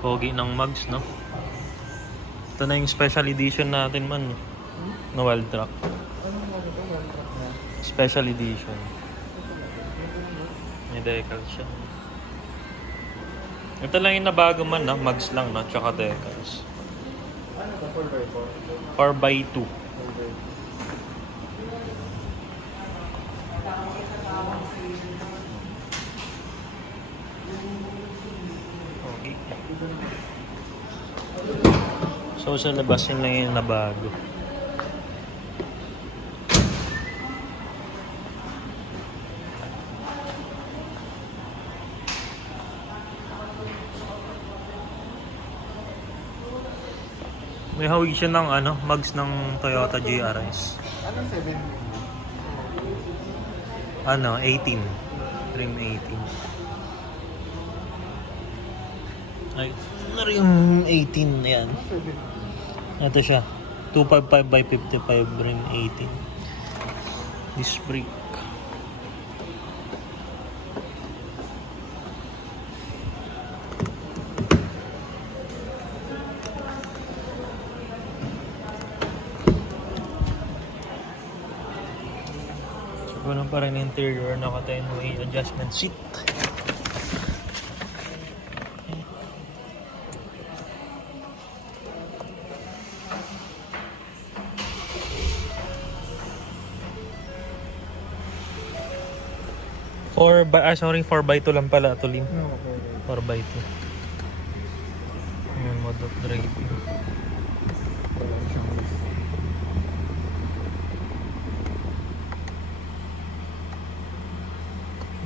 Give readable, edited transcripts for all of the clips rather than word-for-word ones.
Pogi ng mugs, no? Ito na yung special edition natin man. Na wild truck. Anong ano to? One truck na? Special edition. May decals siya. Ito lang yung nabago man, no? Mugs lang, no? Tsaka decals. Ano to? 4x4? 4x2. 4x2. Pogi. So sa labas yun lang yung nabago. May hawig siya ng ano, mugs ng Toyota GRS. Anong 7? Ano, 18. Trim 18. Ay, ano rin yung 18 na yan? Anong 7? Ito siya. 255/55 rim 18. Disc brake. So, ganun pa rin interior. Naka 10-way adjustment seat. Sorry, 4x2 lang pala ito, Lim. No, 4x2. Ayan, mode of driving. wala siyang list.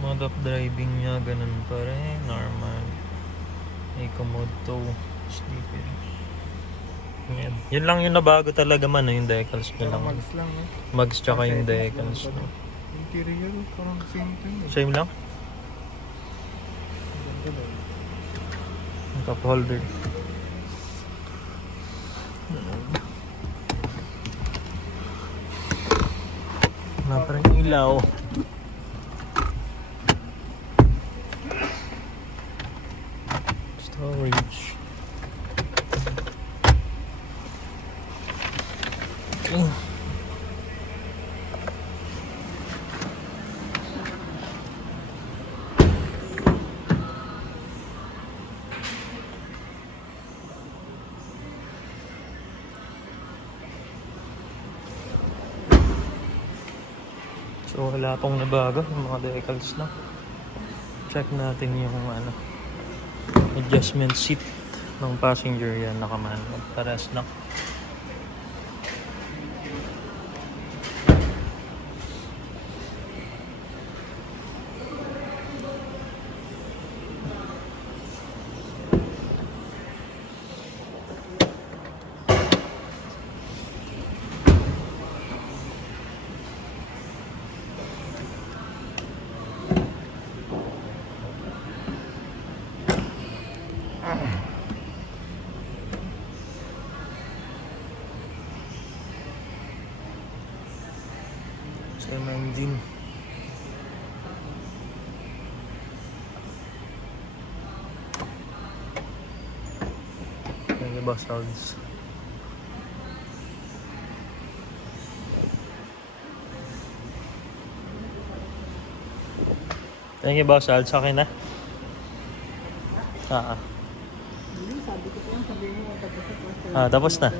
Mode of driving niya, ganun pa rin. Normal. Eco mode 2. Sleeper. Yan. Yun lang yung nabago talaga man, yung decals nyo lang. Mags lang eh. Mags tsaka yung decals. No? Interior, parang same thing eh. Same lang? Ganda lang. Yung cup holder. Wala pa rin ilaw. Storage. Okay. So wala pong nabago yung mga decals na. Check natin yung ano, adjustment seat ng passenger, yan naka-manual. Pares na. Same engine. Thank you, Boss Alds. Thank you, Boss Alds. Okay na? Sabi ko po lang, sabi mo, tapos na. Tapos na.